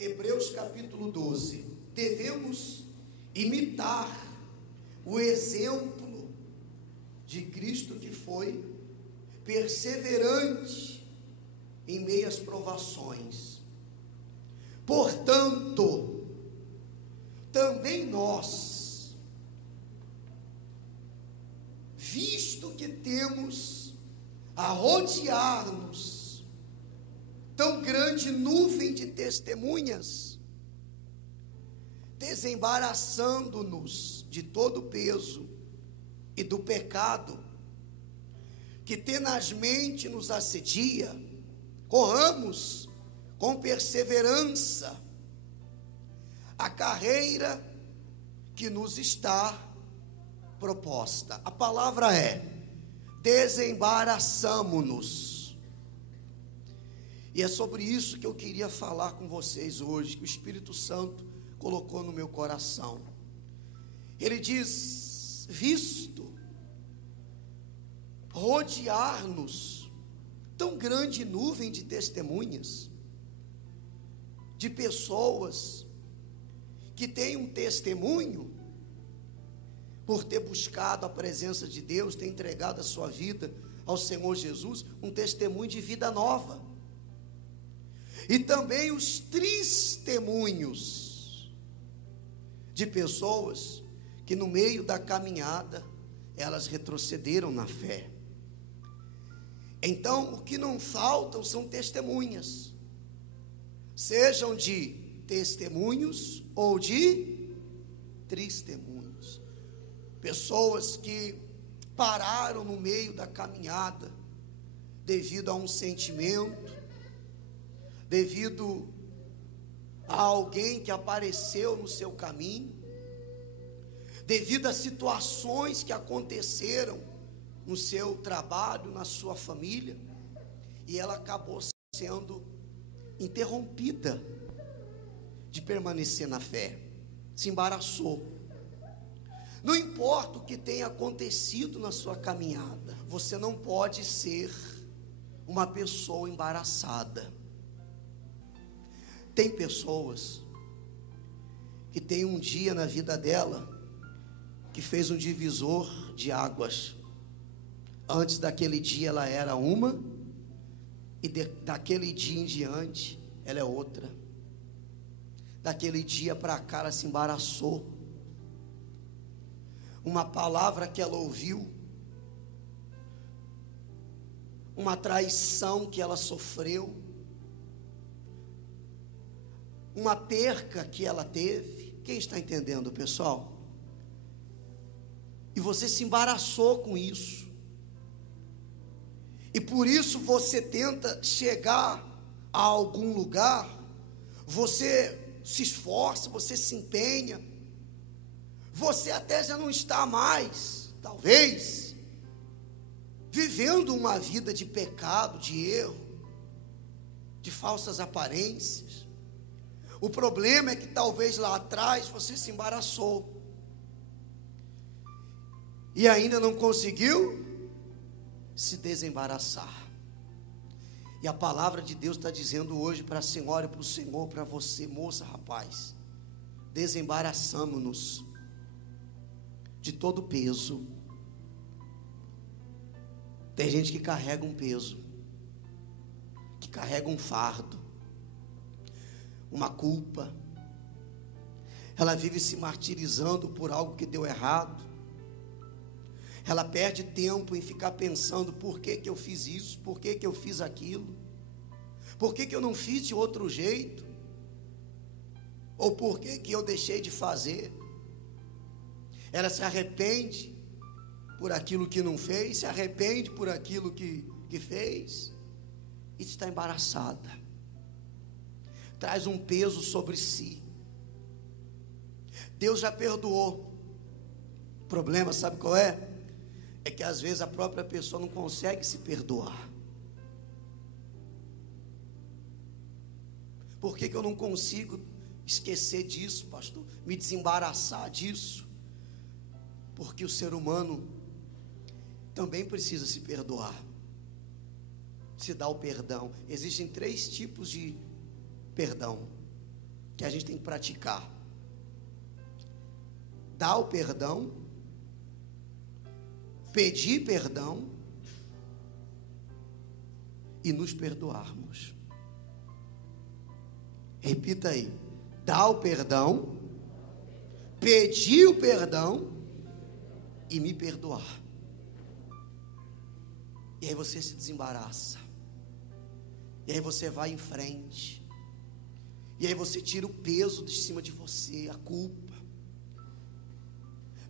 Hebreus capítulo 12. Devemos imitar o exemplo de Cristo, que foi perseverante em meio às provações. Portanto, também nós, visto que temos a rodear-nos tão grande nuvem de testemunhas, desembaraçando-nos de todo o peso e do pecado que tenazmente nos assedia, corramos com perseverança a carreira que nos está proposta. A palavra é: desembaraçamo-nos. E é sobre isso que eu queria falar com vocês hoje, que o Espírito Santo colocou no meu coração. Ele diz: visto rodear-nos tão grande nuvem de testemunhas, de pessoas que têm um testemunho por ter buscado a presença de Deus, ter entregado a sua vida ao Senhor Jesus, um testemunho de vida nova. E também os testemunhos de pessoas que no meio da caminhada elas retrocederam na fé. Então, o que não faltam são testemunhas, sejam de testemunhos ou de testemunhos. Pessoas que pararam no meio da caminhada devido a um sentimento, devido a alguém que apareceu no seu caminho, devido a situações que aconteceram no seu trabalho, na sua família, e ela acabou sendo interrompida de permanecer na fé, se embaraçou. Não importa o que tenha acontecido na sua caminhada, você não pode ser uma pessoa embaraçada. Tem pessoas que tem um dia na vida dela que fez um divisor de águas. Antes daquele dia ela era uma, e daquele dia em diante ela é outra. Daquele dia para cá ela se embaraçou. Uma palavra que ela ouviu, uma traição que ela sofreu, uma perca que ela teve. Quem está entendendo, pessoal? E você se embaraçou com isso, e por isso você tenta chegar a algum lugar, você se esforça, você se empenha, você até já não está mais, talvez, vivendo uma vida de pecado, de erro, de falsas aparências. O problema é que talvez lá atrás você se embaraçou e ainda não conseguiu se desembaraçar. E a palavra de Deus está dizendo hoje para a senhora e para o senhor, para você, moça, rapaz: desembaraçamo-nos de todo o peso. Tem gente que carrega um peso, que carrega um fardo, uma culpa. Ela vive se martirizando por algo que deu errado. Ela perde tempo em ficar pensando: por que eu fiz isso? Por que eu fiz aquilo? Por que eu não fiz de outro jeito? Ou por que eu deixei de fazer? Ela se arrepende por aquilo que não fez, se arrepende por aquilo que fez, e está embaraçada. Traz um peso sobre si. Deus já perdoou. O problema, sabe qual é? É que às vezes a própria pessoa não consegue se perdoar. Por que eu não consigo esquecer disso, pastor? Me desembaraçar disso? Porque o ser humano também precisa se perdoar, se dar o perdão. Existem 3 tipos de perdão: que a gente tem que praticar: dar o perdão, pedir perdão e nos perdoarmos. Repita aí: dar o perdão, pedir o perdão e me perdoar. E aí você se desembaraça. E aí você vai em frente. E aí você tira o peso de cima de você, a culpa.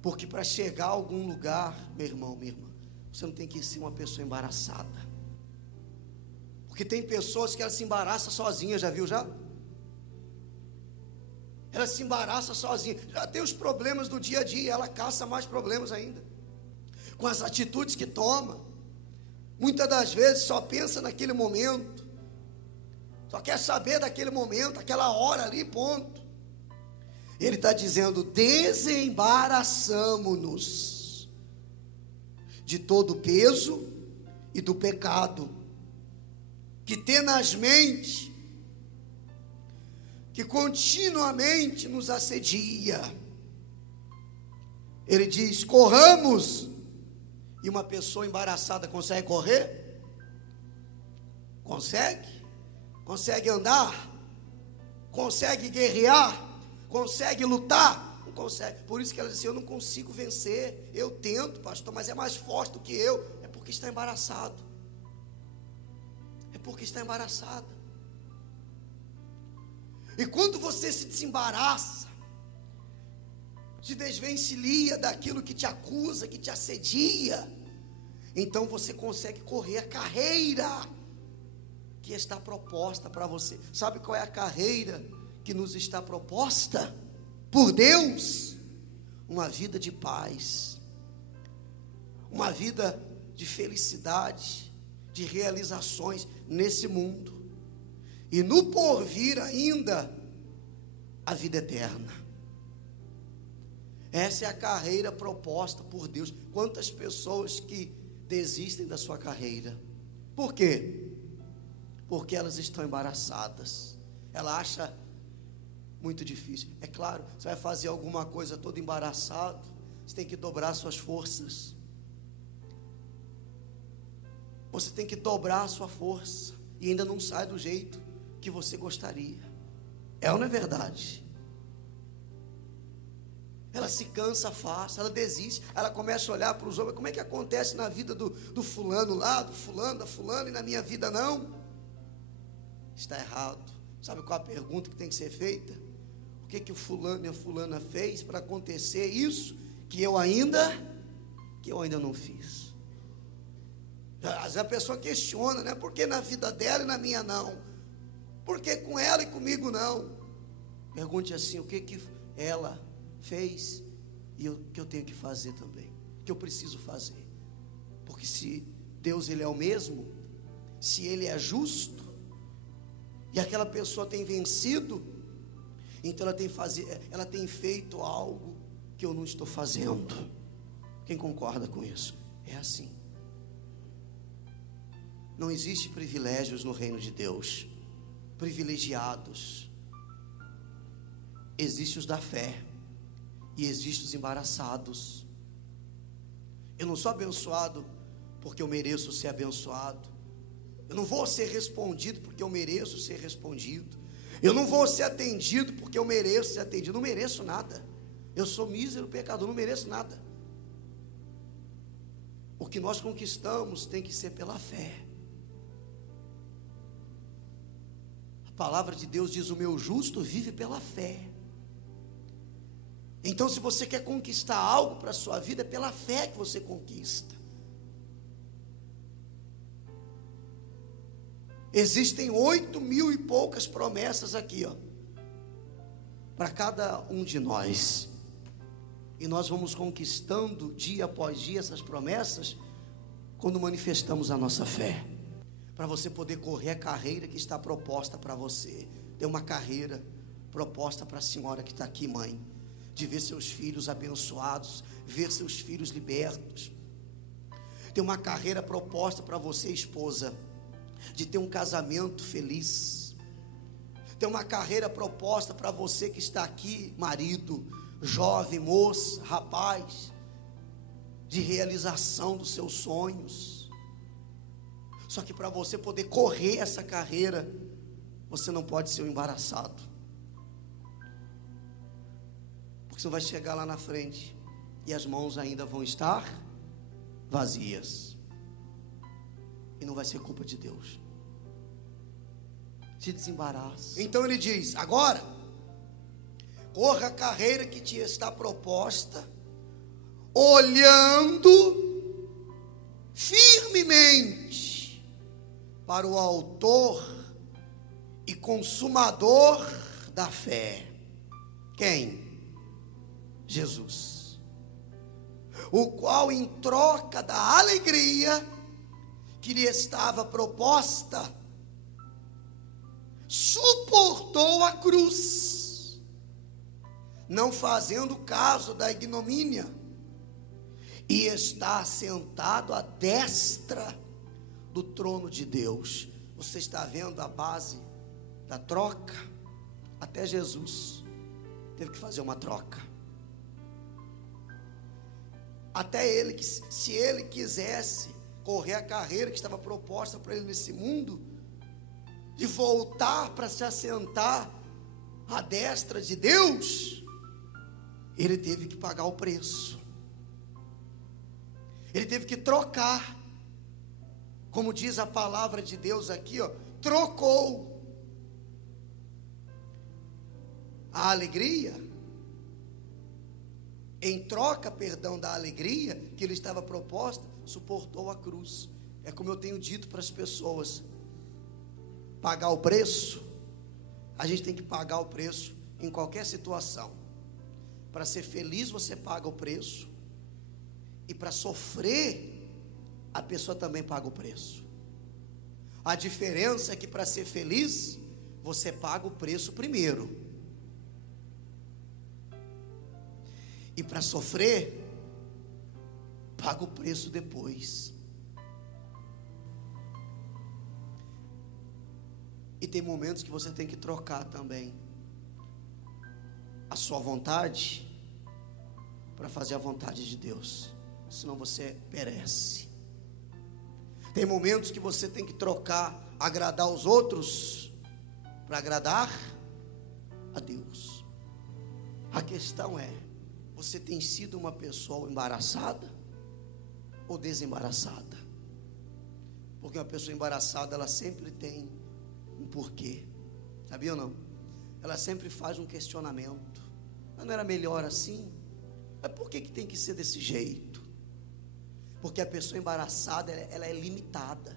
Porque para chegar a algum lugar, meu irmão, minha irmã, você não tem que ser uma pessoa embaraçada. Porque tem pessoas que elas se embaraçam sozinhas, já viu já? Ela se embaraça sozinha, já tem os problemas do dia a dia, ela caça mais problemas ainda, com as atitudes que toma. Muitas das vezes só pensa naquele momento, só quer saber daquele momento, aquela hora ali, ponto. Ele está dizendo: desembaraçamo-nos de todo o peso e do pecado, que tenazmente, que continuamente nos assedia. Ele diz: corramos. E uma pessoa embaraçada consegue correr? Consegue? Consegue andar? Consegue guerrear? Consegue lutar? Não consegue. Por isso que ela diz assim: eu não consigo vencer. Eu tento, pastor, mas é mais forte do que eu. É porque está embaraçado. É porque está embaraçada. E quando você se desembaraça, se desvencilha daquilo que te acusa, que te assedia, então você consegue correr a carreira que está proposta para você. Sabe qual é a carreira que nos está proposta por Deus? Uma vida de paz, uma vida de felicidade, de realizações nesse mundo. E no porvir ainda, a vida eterna. Essa é a carreira proposta por Deus. Quantas pessoas que desistem da sua carreira? Por quê? Porque elas estão embaraçadas. Ela acha muito difícil. É claro, você vai fazer alguma coisa todo embaraçado, você tem que dobrar suas forças. Você tem que dobrar a sua força. E ainda não sai do jeito que você gostaria. É ou não é verdade? Ela se cansa fácil, ela desiste, ela começa a olhar para os homens: como é que acontece na vida do fulano lá, do fulano, da fulana, e na minha vida não? Está errado. Sabe qual a pergunta que tem que ser feita? O que o fulano e a fulana fez para acontecer isso que eu ainda não fiz? Às vezes a pessoa questiona, né? Por que na vida dela e na minha não? Por que com ela e comigo não? Pergunte assim: o que ela fez e o que eu tenho que fazer também, que eu preciso fazer. Porque se Deus, Ele é o mesmo, se Ele é justo, e aquela pessoa tem vencido, então ela tem feito algo que eu não estou fazendo. Quem concorda com isso? É assim. Não existe privilégios no reino de Deus, privilegiados. Existem os da fé e existem os embaraçados. Eu não sou abençoado porque eu mereço ser abençoado. Eu não vou ser respondido porque eu mereço ser respondido. Eu não vou ser atendido porque eu mereço ser atendido. Eu não mereço nada. Eu sou mísero pecador, não mereço nada. O que nós conquistamos tem que ser pela fé. A palavra de Deus diz: o meu justo vive pela fé. Então, se você quer conquistar algo para a sua vida, é pela fé que você conquista. Existem 8.000 e poucas promessas aqui, para cada um de nós. E nós vamos conquistando dia após dia essas promessas quando manifestamos a nossa fé. Para você poder correr a carreira que está proposta para você. Tem uma carreira proposta para a senhora que está aqui, mãe, de ver seus filhos abençoados, ver seus filhos libertos. Tem uma carreira proposta para você, esposa, de ter um casamento feliz. Tem uma carreira proposta para você que está aqui, marido, jovem, moça, rapaz, de realização dos seus sonhos. Só que para você poder correr essa carreira, você não pode ser um embaraçado. Porque você vai chegar lá na frente e as mãos ainda vão estar vazias. E não vai ser culpa de Deus. Se desembaraça. Então ele diz: agora, corra a carreira que te está proposta, olhando firmemente para o autor e consumador da fé. Quem? Jesus. O qual, em troca da alegria que lhe estava proposta, suportou a cruz, não fazendo caso da ignomínia, e está sentado à destra do trono de Deus. Você está vendo a base da troca? Até Jesus teve que fazer uma troca. Até ele, se ele quisesse correr a carreira que estava proposta para ele nesse mundo, de voltar para se assentar à destra de Deus, ele teve que pagar o preço. Ele teve que trocar. Como diz a palavra de Deus aqui, ó, trocou a alegria, em troca, perdão, da alegria que lhe estava proposta, suportou a cruz. É como eu tenho dito para as pessoas: pagar o preço, a gente tem que pagar o preço em qualquer situação. Para ser feliz você paga o preço, e para sofrer a pessoa também paga o preço. A diferença é que para ser feliz você paga o preço primeiro, e para sofrer paga o preço depois. E tem momentos que você tem que trocar também a sua vontade para fazer a vontade de Deus, senão você perece. Tem momentos que você tem que trocar agradar os outros para agradar a Deus. A questão é: você tem sido uma pessoa embaraçada ou desembaraçada? Porque uma pessoa embaraçada, ela sempre tem um porquê, sabia ou não? Ela sempre faz um questionamento: mas não era melhor assim? Mas por que tem que ser desse jeito? Porque a pessoa embaraçada, ela é limitada.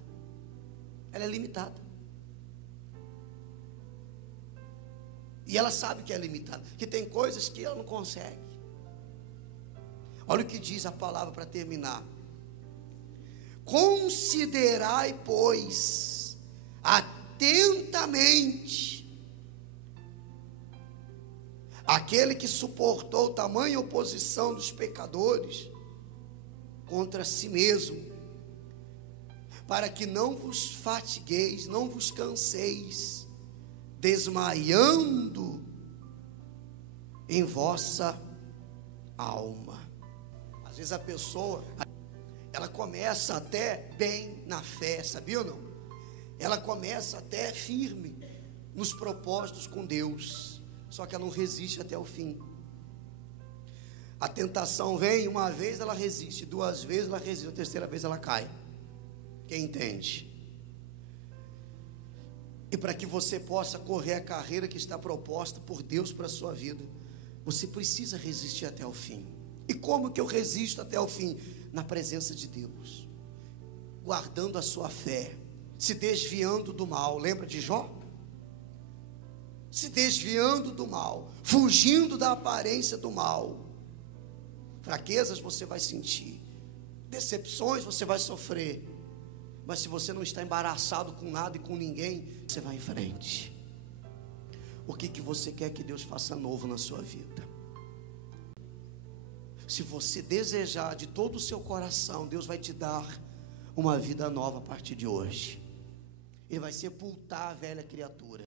Ela é limitada. E ela sabe que é limitada, que tem coisas que ela não consegue. Olha o que diz a palavra para terminar: considerai, pois, atentamente aquele que suportou tamanha oposição dos pecadores contra si mesmo, para que não vos fatigueis, não vos canseis, desmaiando em vossa alma. Às vezes a pessoa, ela começa até bem na fé, sabia ou não? Ela começa até firme nos propósitos com Deus, só que ela não resiste até o fim. A tentação vem uma vez, ela resiste, duas vezes ela resiste, a terceira vez ela cai. Quem entende? E para que você possa correr a carreira que está proposta por Deus para a sua vida, você precisa resistir até o fim. E como que eu resisto até o fim? Na presença de Deus, guardando a sua fé, se desviando do mal. Lembra de Jó? Se desviando do mal, fugindo da aparência do mal. Fraquezas você vai sentir, decepções você vai sofrer, mas se você não está embaraçado com nada e com ninguém, você vai em frente. O que você quer que Deus faça novo na sua vida? Se você desejar de todo o seu coração, Deus vai te dar uma vida nova a partir de hoje. Ele vai sepultar a velha criatura.